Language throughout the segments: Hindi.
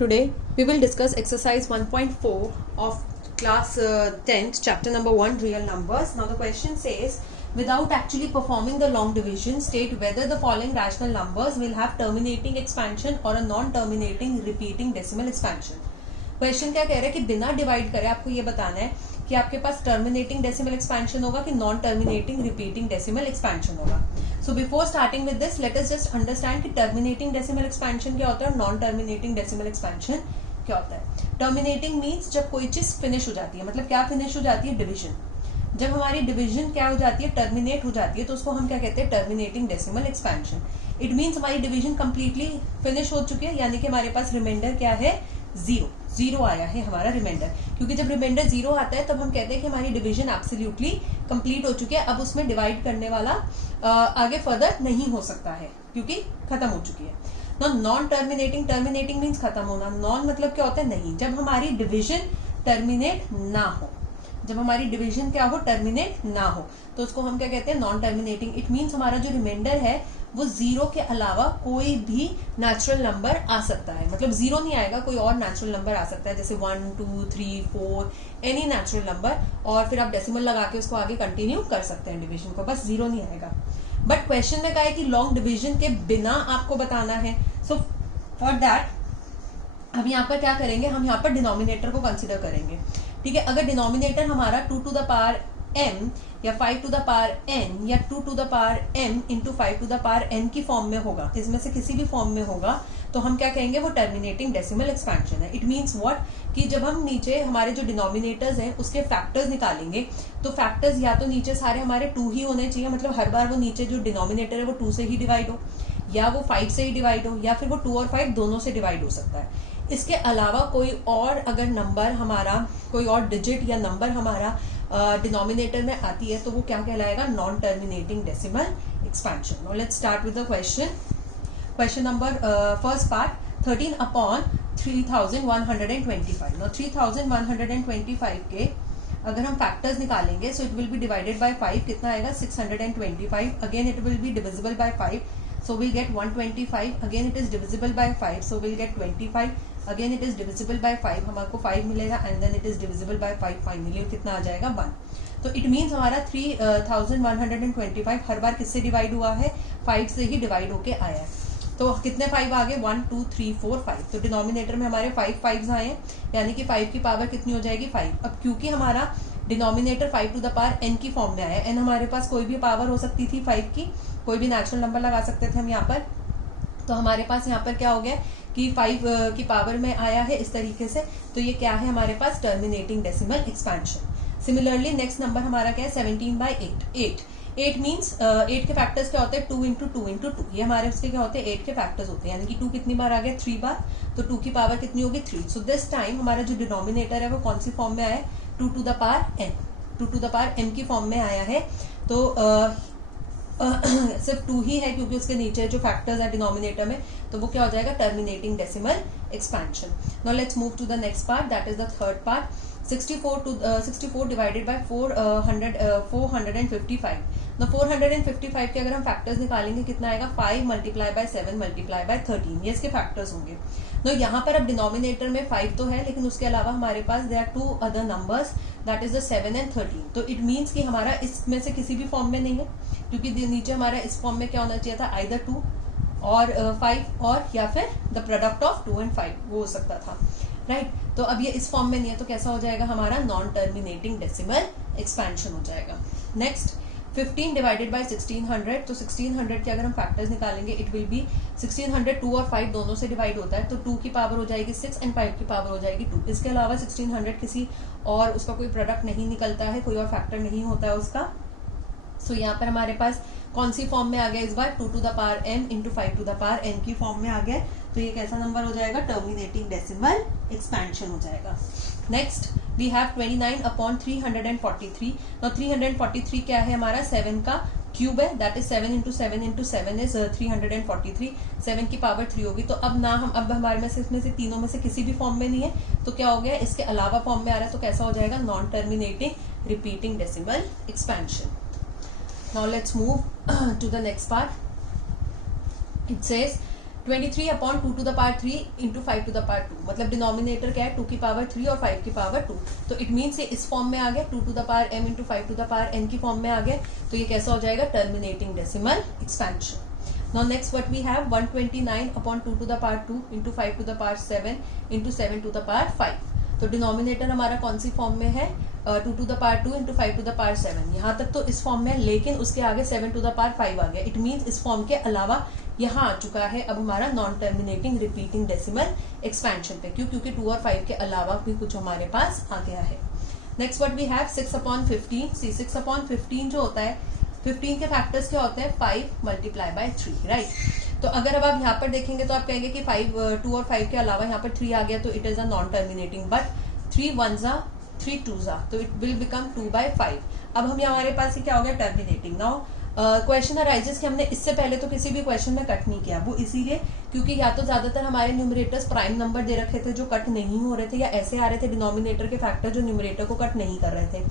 Today we will discuss exercise 1.4 of class 10th chapter number 1 real numbers. Now the question says, without actually performing the long division, state whether the following rational numbers will have terminating expansion or a non-terminating repeating decimal expansion. Question क्या कह रहा है कि बिना डिवाइड करे आपको ये बताना है कि आपके पास टर्मिनेटिंग डेसिमल एक्सपेंशन होगा कि non terminating repeating decimal expansion होगा. So before starting with this let us just understand कि टर्मिनेटिंग डेसिमल एक्सपेंशन क्या होता है और नॉन टर्मिनेटिंग डेसिमल एक्सपेंशन क्या होता है. टर्मिनेटिंग मीन्स जब कोई चीज फिनिश हो जाती है, मतलब क्या फिनिश हो जाती है, डिविजन. जब हमारी डिवीजन क्या हो जाती है, टर्मिनेट हो जाती है, तो उसको हम क्या कहते हैं, terminating decimal expansion. It means हमारी डिवीजन कंप्लीटली फिनिश हो चुकी है, यानी कि हमारे पास रिमाइंडर क्या है, जीरो आया है हमारा रिमाइंडर. क्योंकि जब रिमाइंडर जीरो आता है तब हम कहते हैं कि हमारी डिवीजन एब्सोल्युटली कंप्लीट हो चुकी है. अब उसमें डिवाइड करने वाला आगे फर्दर नहीं हो सकता है क्योंकि खत्म हो चुकी है. नॉन टर्मिनेटिंग मीन्स खत्म होना. नॉन मतलब क्या होता है, नहीं. जब हमारी डिवीजन टर्मिनेट ना हो, जब हमारी डिवीजन क्या हो, टर्मिनेट ना हो, तो उसको हम क्या कहते हैं, नॉन टर्मिनेटिंग. इट मीन्स हमारा जो रिमाइंडर है वो जीरो के अलावा कोई भी नेचुरल नंबर आ सकता है. मतलब जीरो नहीं आएगा, कोई और नेचुरल नंबर आ सकता है, जैसे 1, 2, 3, 4 एनी नेचुरल नंबर, और फिर आप डेसिमल लगा के उसको आगे कंटिन्यू कर सकते हैं डिवीजन को. बस जीरो नहीं आएगा. बट क्वेश्चन में कहा है कि लॉन्ग डिवीजन के बिना आपको बताना है. सो फॉर दैट हम यहाँ पर क्या करेंगे, हम यहाँ पर डिनोमिनेटर को कंसिडर करेंगे. ठीक है. अगर डिनोमिनेटर हमारा 2 टू द पावर m या 5 टू द पावर n या 2 to the power m into 5 to the power n की फॉर्म में होगा, इसमें से किसी भी फॉर्म में होगा, तो हम क्या कहेंगे, वो टर्मिनेटिंग डेसिमल एक्सपेंशन है. इट मीन्स व्हाट, कि जब हम नीचे हमारे जो डिनोमिनेटर्स हैं उसके फैक्टर्स निकालेंगे, तो फैक्टर्स या तो नीचे सारे हमारे 2 ही होने चाहिए, मतलब हर बार वो नीचे जो डिनोमिनेटर है वो 2 से ही डिवाइड हो, या वो 5 से ही डिवाइड हो, या फिर वो 2 और 5 दोनों से डिवाइड हो सकता है. इसके अलावा कोई और अगर नंबर हमारा, कोई और डिजिट या नंबर हमारा डिनोमिनेटर में आती है, तो वो क्या कहलाएगा, non terminating decimal expansion. Now let's start with the question. Question number first part, 13 upon 3125. Now 3125 के अगर हम फैक्टर्स निकालेंगे, सो it will be divided by 5. कितना आएगा, 625. Again it will be divisible by 5, so we'll get 125. again it is divisible by 5, so we'll get 25. again it is divisible by 5, हमको 5 मिलेगा, and then it is divisible by 5. finally कितना आ जाएगा, 1. तो it means हमारा 3125 हर बार किससे डिवाइड हुआ है, 5 से ही डिवाइड होके आया है. तो कितने 5 आ गए, 1, 2, 3, 4, 5. तो डिनोमिनेटर में हमारे 5 5s आए हैं, यानी कि 5 की पावर कितनी हो जाएगी, 5. अब क्योंकि हमारा denominator 5 to the power n की फॉर्म में आया, n हमारे पास कोई भी पावर हो सकती थी 5 की, कोई भी नेचुरल नंबर लगा सकते थे हम यहाँ पर. तो हमारे पास यहाँ पर क्या हो गया कि 5 की पावर में आया है इस तरीके से, तो ये क्या है हमारे पास, terminating decimal expansion. Similarly next number हमारा क्या है, 17/8. 8 मीन्स 8 के फैक्टर्स क्या होते हैं, 2 इंटू 2 इंटू 2. ये हमारे उसके क्या होते हैं, 8 के फैक्टर्स होते हैं, यानी कि 2 कितनी बार आ गया, 3 बार. तो 2 की पावर कितनी होगी, 3. सो दिस टाइम हमारा जो डिनोमिनेटर है वो कौन सी फॉर्म में आया है, 2 to the power n. 2 to the power n की फॉर्म में आया है. तो सिर्फ 2 ही है क्योंकि उसके नीचे जो फैक्टर्स है डिनोमिनेटर में, तो वो क्या हो जाएगा, terminating decimal expansion. Now let's move to the next part, that is the third part. 64 divided by 455. ना 455 के अगर हम फैक्टर्स निकालेंगे कितना आएगा, 5 मल्टीप्लाई बाय 7 मल्टीप्लाई बाय 13. ये इसके फैक्टर्स होंगे. तो यहाँ पर अब डिनोमिनेटर में 5 तो है, लेकिन उसके अलावा हमारे पास there are 2 other numbers, that is the 7 and 13. तो इट मीन्स कि हमारा इसमें से किसी भी फॉर्म में नहीं है, क्योंकि नीचे हमारा इस फॉर्म में क्या होना चाहिए था, आइदर 2 और 5 और या फिर द प्रोडक्ट ऑफ 2 and 5 वो हो सकता था, राइट. तो अब ये इस फॉर्म में नहीं है, तो कैसा हो जाएगा हमारा, नॉन टर्मिनेटिंग डेसिमल एक्सपेंशन हो जाएगा. Next 15 divided by 1600. तो 1600 के अगर हम फैक्टर्स निकालेंगे, इट विल बी 1600 2 और 5 दोनों से डिवाइड होता है, तो 2 की पावर हो जाएगी 6 एंड 5 की पावर हो जाएगी 2. इसके अलावा 1600 किसी और उसका कोई प्रोडक्ट नहीं निकलता है, कोई और फैक्टर नहीं होता है उसका. सो यहाँ पर हमारे पास कौन सी फॉर्म में आ गया इस बार, 2 to the power m into 5 to the power n की फॉर्म में आ गया. तो ये कैसा नंबर हो जाएगा, टर्मिनेटिंग डेसिमल एक्सपेंशन हो जाएगा. Next we have 29 upon 343. Now 343 क्या है हमारा, 7 का क्यूब है, that is 7 into 7 into 7 is 343. 7 की पावर 3 होगी. तो अब हमारे में से इसमें से तीनों में से किसी भी फॉर्म में नहीं है, तो क्या हो गया, इसके अलावा फॉर्म में आ रहा है, तो कैसा हो जाएगा, non terminating repeating decimal expansion. Now let's move to the next part. It says 23 upon 2 to the power 3 into 5 to the power 2, मतलब डिनोमिनेटर क्या है 2 की पावर 3 और 5 की पावर 2, तो इट मीन्स ये इस फॉर्म में आ गया 2 to the power m into 5 to the power n की फॉर्म में आ गया, तो ये कैसा हो जाएगा terminating decimal expansion. Now next what we have 129 upon 2 to the power 2 into 5 to the power 7 into 7 to the power 5, तो डिनोमिनेटर हमारा कौन सी फॉर्म में है 2 to the power 2 into 5 to the power 7, यहाँ तक तो इस फॉर्म में, लेकिन उसके आगे 7 to the power 5 आ गया, इट मीन्स इस फॉर्म के अलावा यहाँ आ चुका है अब हमारा non terminating repeating decimal expansion पे, क्यों, क्योंकि 2 और 5 के अलावा भी कुछ हमारे पास आ गया है। Next what we have 6 upon 15, see 6 upon 15 जो होता है 15 के फैक्टर्स क्या होते हैं 5 मल्टीप्लाई बाय 3, राइट। तो अगर अब आप यहाँ पर देखेंगे तो आप कहेंगे कि 2 और 5 के अलावा यहाँ पर 3 आ गया तो it is a non terminating, but 3 1s 3 2s, तो इट विल बिकम 2/5। अब हम हमारे पास क्या हो गया टर्मिनेटिंग। नाउ क्वेश्चन अराइजेस कि हमने इससे पहले तो किसी भी क्वेश्चन में कट नहीं किया, वो इसीलिए क्योंकि या तो ज्यादातर हमारे न्यूमरेटर्स प्राइम नंबर दे रखे थे जो कट नहीं हो रहे थे, या ऐसे आ रहे थे डिनोमिनेटर के फैक्टर जो न्यूमरेटर को कट नहीं कर रहे थे,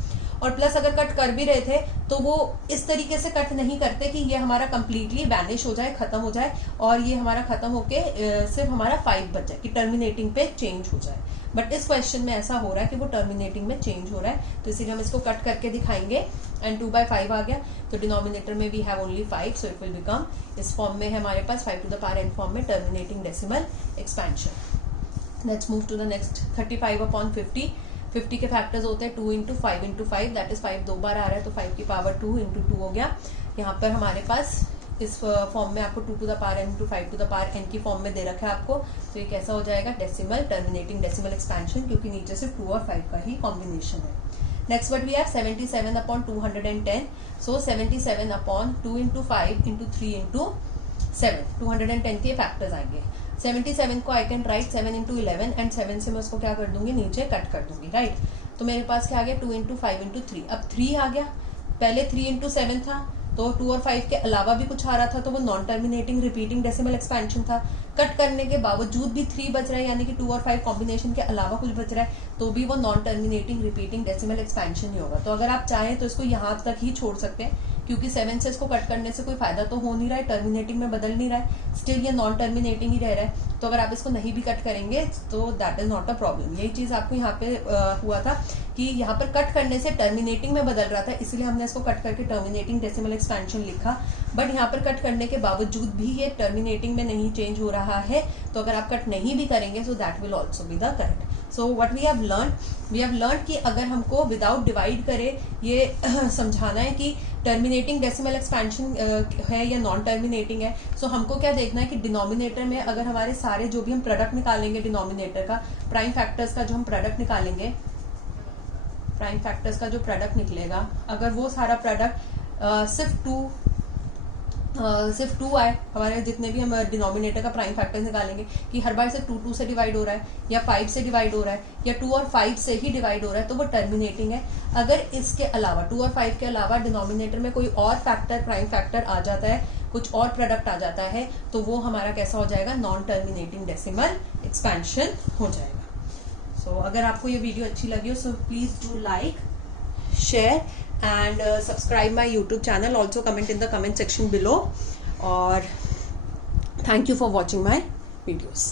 और प्लस अगर कट कर भी रहे थे तो वो इस तरीके से कट नहीं करते कि ये हमारा कंप्लीटली वैनिश हो जाए, खत्म हो जाए, और ये हमारा खत्म होके सिर्फ हमारा 5 बच जाए कि टर्मिनेटिंग पे चेंज हो जाए। बट इस क्वेश्चन में ऐसा हो रहा है कि वो टर्मिनेटिंग में चेंज हो रहा है, तो इसीलिए हम इसको कट करके दिखाएंगे, एंड 2/5 आ गया, तो डिनोमिनेटर में we have only 5, so it will become, इस फॉर्म में है हमारे पास 5 to the power n form में terminating decimal expansion. Let's move to the next 35 upon 50, 50 के फैक्टर्स होते हैं 2 इंटू 5 इंटू 5, दैट इज 5 दो बार आ रहा है तो 5 की पावर 2 इंटू 2 हो गया। यहाँ पर हमारे पास इस फॉर्म में आपको 2 to the power n into 5 to the power n की फॉर्म में दे रखा है आपको, तो ये कैसा हो जाएगा डेसिमल टर्मिनेटिंग डेसिमल एक्सपेंशन, क्योंकि नीचे से 2 और 5 का ही कॉम्बिनेशन है। Next what we have 77 upon 210, so 77 upon 2 into 5 into 3 into 7, 210 के फैक्टर्स आएंगे। 77 को I can write 7 into 11, and 7 से मैं उसको क्या कर दूंगी नीचे कट कर दूंगी, राइट। तो मेरे पास क्या आ गया 2 इंटू 5 इंटू 3, अब 3 आ गया, पहले 3 इंटू 7 था, तो 2 और 5 के अलावा भी कुछ आ रहा था, तो वो non terminating repeating decimal expansion था। कट करने के बावजूद भी 3 बच रहा है, यानी कि 2 और 5 कॉम्बिनेशन के अलावा कुछ बच रहा है, तो भी वो non terminating repeating decimal expansion ही होगा। तो अगर आप चाहें तो इसको यहाँ तक ही छोड़ सकते हैं, क्योंकि 7 से इसको कट करने से कोई फायदा तो हो नहीं रहा है, टर्मिनेटिंग में बदल नहीं रहा है, स्टिल ये नॉन टर्मिनेटिंग ही रह रहा है। तो अगर आप इसको नहीं भी कट करेंगे तो that is not a problem. यही चीज आपको यहाँ पे हुआ था कि यहाँ पर कट करने से टर्मिनेटिंग में बदल रहा था, इसलिए हमने इसको कट करके टर्मिनेटिंग डेसिमल एक्सपेंशन लिखा, बट यहाँ पर कट करने के बावजूद भी ये टर्मिनेटिंग में नहीं चेंज हो रहा है, तो अगर आप कट नहीं भी करेंगे so that will also be the correct. So what we have learn कि अगर हमको विदाउट डिवाइड करे ये समझाना है कि टर्मिनेटिंग डेसिमल एक्सपेंशन है या नॉन टर्मिनेटिंग है, सो हमको क्या देखना है कि डिनोमिनेटर में अगर हमारे सारे जो भी हम प्रोडक्ट निकालेंगे डिनोमिनेटर का, प्राइम फैक्टर्स का जो हम प्रोडक्ट निकालेंगे, प्राइम फैक्टर्स का जो प्रोडक्ट निकलेगा, अगर वो सारा प्रोडक्ट सिर्फ 2 आए, हमारे जितने भी हम डिनोमिनेटर का प्राइम फैक्टर्स निकालेंगे कि हर बार सिर्फ 2 से डिवाइड हो रहा है, या 5 से डिवाइड हो रहा है, या 2 और 5 से ही डिवाइड हो रहा है, तो वो टर्मिनेटिंग है। अगर इसके अलावा 2 और 5 के अलावा डिनोमिनेटर में कोई और फैक्टर प्राइम फैक्टर आ जाता है, कुछ और प्रोडक्ट आ जाता है, तो वो हमारा कैसा हो जाएगा नॉन टर्मिनेटिंग डेसिमल एक्सपेंशन हो जाएगा। सो अगर आपको ये वीडियो अच्छी लगी हो so please do like, share and subscribe my YouTube channel, also comment in the comment section below, or thank you for watching my videos.